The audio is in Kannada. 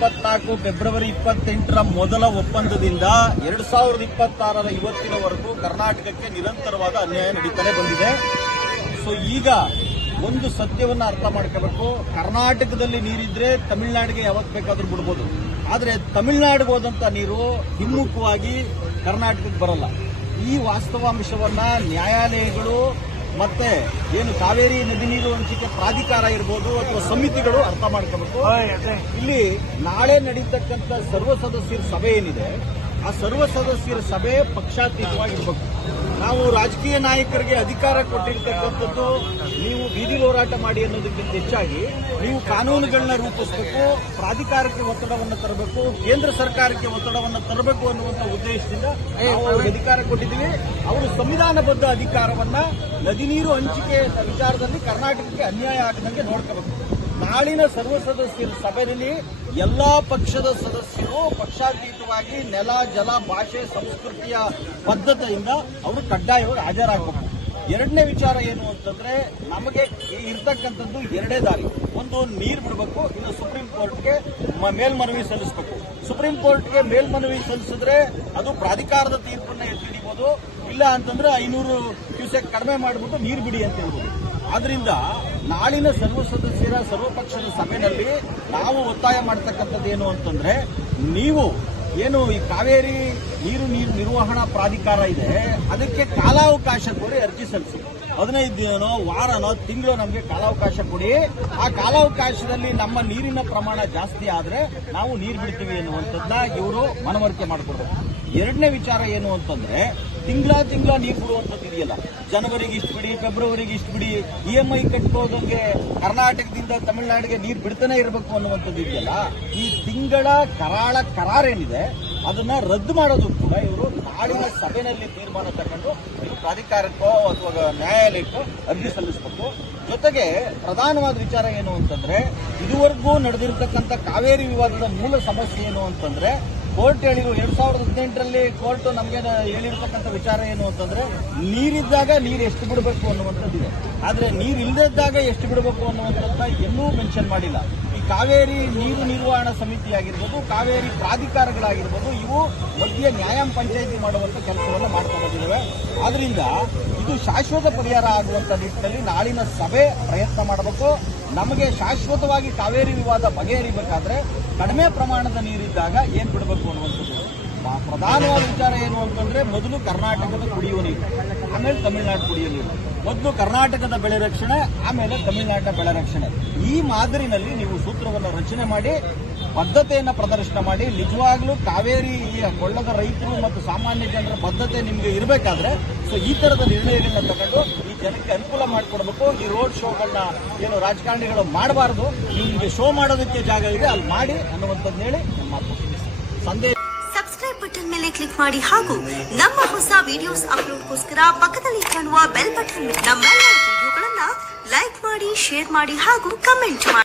2024 ಫೆಬ್ರವರಿ 28ರ ಮೊದಲ ಒಪ್ಪಂದದಿಂದ 2026ರ ಇವತ್ತಿನವರೆಗೂ ಕರ್ನಾಟಕಕ್ಕೆ ನಿರಂತರವಾದ ಅನ್ಯಾಯ ನಡೀತಾನೆ ಬಂದಿದೆ. ಸೊ ಈಗ ಒಂದು ಸತ್ಯವನ್ನ ಅರ್ಥ ಮಾಡ್ಕೋಬೇಕು. ಕರ್ನಾಟಕದಲ್ಲಿ ನೀರಿದ್ರೆ ತಮಿಳುನಾಡಿಗೆ ಯಾವತ್ತು ಬೇಕಾದ್ರೂ ಬಿಡ್ಬೋದು, ಆದರೆ ತಮಿಳುನಾಡಿಗೆ ಹೋದಂತ ನೀರು ಹಿಮ್ಮುಖವಾಗಿ ಕರ್ನಾಟಕಕ್ಕೆ ಬರಲ್ಲ. ಈ ವಾಸ್ತವಾಂಶವನ್ನ ನ್ಯಾಯಾಲಯಗಳು ಮತ್ತೆ ಏನು ಕಾವೇರಿ ನದಿ ನೀರು ಹಂಚಿಕೆ ಪ್ರಾಧಿಕಾರ ಇರ್ಬೋದು ಅಥವಾ ಸಮಿತಿಗಳು ಅರ್ಥ ಮಾಡ್ಕೋಬೇಕು. ಇಲ್ಲಿ ನಾಳೆ ನಡೀತಕ್ಕಂಥ ಸರ್ವ ಸದಸ್ಯರ ಸಭೆ ಏನಿದೆ, ಆ ಸರ್ವ ಸದಸ್ಯರ ಸಭೆ ಪಕ್ಷಾತೀತವಾಗಿರ್ಬೇಕು. ನಾವು ರಾಜಕೀಯ ನಾಯಕರಿಗೆ ಅಧಿಕಾರ ಕೊಟ್ಟಿರ್ತಕ್ಕಂಥದ್ದು ನೀವು ಬೀದಿ ಹೋರಾಟ ಮಾಡಿ ಅನ್ನೋದಕ್ಕಿಂತ ಹೆಚ್ಚಾಗಿ ನೀವು ಕಾನೂನುಗಳನ್ನ ರೂಪಿಸಬೇಕು, ಪ್ರಾಧಿಕಾರಕ್ಕೆ ಒತ್ತಡವನ್ನು ತರಬೇಕು, ಕೇಂದ್ರ ಸರ್ಕಾರಕ್ಕೆ ಒತ್ತಡವನ್ನು ತರಬೇಕು ಅನ್ನುವಂಥ ಉದ್ದೇಶದಿಂದ ನಾವು ಅವ್ರಿಗೆ ಅಧಿಕಾರ ಕೊಟ್ಟಿದ್ದೀವಿ. ಅವರು ಸಂವಿಧಾನಬದ್ಧ ಅಧಿಕಾರವನ್ನ ನದಿ ನೀರು ಹಂಚಿಕೆ ವಿಚಾರದಲ್ಲಿ ಕರ್ನಾಟಕಕ್ಕೆ ಅನ್ಯಾಯ ಆಗದಂಗೆ ನೋಡ್ಕೋಬೇಕು. ನಾಳಿನ ಸರ್ವ ಸದಸ್ಯರ ಸಭೆಯಲ್ಲಿ ಎಲ್ಲಾ ಪಕ್ಷದ ಸದಸ್ಯರು ಪಕ್ಷಾತೀತವಾಗಿ ನೆಲ, ಜಲ, ಭಾಷೆ, ಸಂಸ್ಕೃತಿಯ ಬದ್ಧತೆಯಿಂದ ಅವರು ಕಡ್ಡಾಯವಾಗಿ ಹಾಜರಾಗಬೇಕು. ಎರಡನೇ ವಿಚಾರ ಏನು ಅಂತಂದ್ರೆ, ನಮಗೆ ಇರ್ತಕ್ಕಂಥದ್ದು ಎರಡೇ ದಾರಿ. ಒಂದು ನೀರು ಬಿಡಬೇಕು, ಇನ್ನು ಸುಪ್ರೀಂ ಕೋರ್ಟ್ಗೆ ಮೇಲ್ಮನವಿ ಸಲ್ಲಿಸಬೇಕು. ಸುಪ್ರೀಂ ಕೋರ್ಟ್ಗೆ ಮೇಲ್ಮನವಿ ಸಲ್ಲಿಸಿದ್ರೆ ಅದು ಪ್ರಾಧಿಕಾರದ ತೀರ್ಪನ್ನ ಎತ್ತಿಡಿಬಹುದು, ಇಲ್ಲ ಅಂತಂದ್ರೆ 500 ಕ್ಯೂಸೆಕ್ ಕಡಿಮೆ ಮಾಡಿಬಿಟ್ಟು ನೀರು ಬಿಡಿ ಅಂತ ಹೇಳ್ಬೋದು. ಆದ್ರಿಂದ ನಾಳಿನ ಸರ್ವ ಸದಸ್ಯರ ಸರ್ವಪಕ್ಷದ ಸಭೆಯಲ್ಲಿ ನಾವು ಒತ್ತಾಯ ಮಾಡ್ತಕ್ಕಂಥದ್ದು ಏನು ಅಂತಂದ್ರೆ, ನೀವು ಏನು ಈ ಕಾವೇರಿ ನೀರು ನಿರ್ವಹಣಾ ಪ್ರಾಧಿಕಾರ ಇದೆ, ಅದಕ್ಕೆ ಕಾಲಾವಕಾಶ ಕೊಡಿ, ಅರ್ಜಿ ಸಲ್ಲಿಸಿ. 15 ದಿನನೋ ವಾರನೋ ತಿಂಗಳು ನಮಗೆ ಕಾಲಾವಕಾಶ ಕೊಡಿ. ಆ ಕಾಲಾವಕಾಶದಲ್ಲಿ ನಮ್ಮ ನೀರಿನ ಪ್ರಮಾಣ ಜಾಸ್ತಿ ಆದ್ರೆ ನಾವು ನೀರು ಬಿಡ್ತೀವಿ ಎನ್ನುವಂಥದ್ದನ್ನ ಇವರು ಮನವರಿಕೆ ಮಾಡಿಕೊಡ್ಬೇಕು. ಎರಡನೇ ವಿಚಾರ ಏನು ಅಂತಂದ್ರೆ, ತಿಂಗಳ ನೀರು ಬಿಡುವಂಥದ್ದು ಇದೆಯಲ್ಲ, ಜನವರಿಗೆ ಇಷ್ಟು ಬಿಡಿ, ಫೆಬ್ರವರಿಗೆ ಇಷ್ಟು ಬಿಡಿ, EMI ಕಟ್ಕೋದಂಗೆ ಕರ್ನಾಟಕದಿಂದ ತಮಿಳುನಾಡಿಗೆ ನೀರು ಬಿಡ್ತಾನೆ ಇರಬೇಕು ಅನ್ನುವಂಥದ್ದು ಇದೆಯಲ್ಲ, ಈ ತಿಂಗಳ ಕರಾರೇನಿದೆ ಅದನ್ನ ರದ್ದು ಮಾಡೋದು ಕೂಡ ಇವರು ನಾಳಿನ ಸಭೆಯಲ್ಲಿ ತೀರ್ಮಾನ ತಗೊಂಡು ಪ್ರಾಧಿಕಾರಕ್ಕೋ ಅಥವಾ ನ್ಯಾಯಾಲಯಕ್ಕೋ ಅರ್ಜಿ ಸಲ್ಲಿಸಬೇಕು. ಜೊತೆಗೆ ಪ್ರಧಾನವಾದ ವಿಚಾರ ಏನು ಅಂತಂದ್ರೆ, ಇದುವರೆಗೂ ನಡೆದಿರತಕ್ಕಂಥ ಕಾವೇರಿ ವಿವಾದದ ಮೂಲ ಸಮಸ್ಯೆ ಏನು ಅಂತಂದ್ರೆ, ಕೋರ್ಟ್ ಹೇಳಿರೋ 2018ರಲ್ಲಿ ಕೋರ್ಟ್ ನಮಗೆ ಹೇಳಿರ್ತಕ್ಕಂಥ ವಿಚಾರ ಏನು ಅಂತಂದ್ರೆ, ನೀರಿದ್ದಾಗ ನೀರು ಎಷ್ಟು ಬಿಡಬೇಕು ಅನ್ನುವಂಥದ್ದಿದೆ, ಆದ್ರೆ ನೀರು ಇಲ್ಲದಿದ್ದಾಗ ಎಷ್ಟು ಬಿಡಬೇಕು ಅನ್ನುವಂಥದ್ದನ್ನ ಎಲ್ಲೂ ಮೆನ್ಷನ್ ಮಾಡಿಲ್ಲ. ಈ ಕಾವೇರಿ ನೀರು ನಿರ್ವಹಣಾ ಸಮಿತಿ ಆಗಿರ್ಬೋದು, ಕಾವೇರಿ ಪ್ರಾಧಿಕಾರಗಳಾಗಿರ್ಬೋದು, ಇವು ಮಧ್ಯೆ ನ್ಯಾಯ ಪಂಚಾಯಿತಿ ಮಾಡುವಂತ ಕೆಲಸವನ್ನು ಮಾಡ್ಕೊಂಡು ಬಂದಿದ್ದಾವೆ. ಆದ್ರಿಂದ ಇದು ಶಾಶ್ವತ ಪರಿಹಾರ ಆಗುವಂತ ನಿಟ್ಟಿನಲ್ಲಿ ನಾಳಿನ ಸಭೆ ಪ್ರಯತ್ನ ಮಾಡಬೇಕು. ನಮಗೆ ಶಾಶ್ವತವಾಗಿ ಕಾವೇರಿ ವಿವಾದ ಬಗೆಹರಿಬೇಕಾದ್ರೆ ಕಡಿಮೆ ಪ್ರಮಾಣದ ನೀರಿದ್ದಾಗ ಏನ್ ಬಿಡಬೇಕು ಅನ್ನುವಂಥದ್ದು ಪ್ರಧಾನವಾದ ವಿಚಾರ. ಏನು ಅಂತಂದ್ರೆ, ಮೊದಲು ಕರ್ನಾಟಕದ ಕುಡಿಯುವ ನೀರು, ಆಮೇಲೆ ತಮಿಳುನಾಡು ಕುಡಿಯುವ ನೀರು. ಮೊದಲು ಕರ್ನಾಟಕದ ಬೆಳೆ ರಕ್ಷಣೆ, ಆಮೇಲೆ ತಮಿಳುನಾಡಿನ ಬೆಳೆ ರಕ್ಷಣೆ. ಈ ಮಾದರಿನಲ್ಲಿ ನೀವು ಸೂತ್ರವನ್ನು ರಚನೆ ಮಾಡಿ ಬದ್ಧತೆಯನ್ನು ಪ್ರದರ್ಶನ ಮಾಡಿ, ನಿಜವಾಗ್ಲೂ ಕಾವೇರಿ ಕೊಳ್ಳದ ರೈತರು ಮತ್ತು ಸಾಮಾನ್ಯ ಜನರ ಬದ್ಧತೆ ನಿಮಗೆ ಇರಬೇಕಾದ್ರೆ ಈ ತರದ ನಿರ್ಣಯಗಳನ್ನ ತಗೊಂಡು ಈ ಜನಕ್ಕೆ ಅನುಕೂಲ ಮಾಡಿಕೊಡ್ಬೇಕು. ಈ ರೋಡ್ ಶೋಗಳನ್ನ ಏನು ರಾಜಕಾರಣಿಗಳು ಮಾಡಬಾರದು, ನಿಮಗೆ ಶೋ ಮಾಡೋದಕ್ಕೆ ಜಾಗ ಇದೆ ಅಲ್ಲಿ ಮಾಡಿ ಅನ್ನುವಂಥದ್ದು ಹೇಳಿ ನಮ್ಮ ಸಂದೇಶ. ಸಬ್ಸ್ಕ್ರೈಬ್ ಬಟನ್ ಮೇಲೆ ಕ್ಲಿಕ್ ಮಾಡಿ ಹಾಗೂ ನಮ್ಮ ಹೊಸ ವಿಡಿಯೋಸ್ ಅಪ್ಲೋಡ್ಗೋಸ್ಕರ ಪಕ್ಕದಲ್ಲಿ ಕಾಣುವ ಬೆಲ್ ಬಟನ್ ನಮ್ಮೆಲ್ಲ ವಿಡಿಯೋಗಳನ್ನ ಲೈಕ್ ಮಾಡಿ, ಶೇರ್ ಮಾಡಿ ಹಾಗೂ ಕಮೆಂಟ್ ಮಾಡಿ.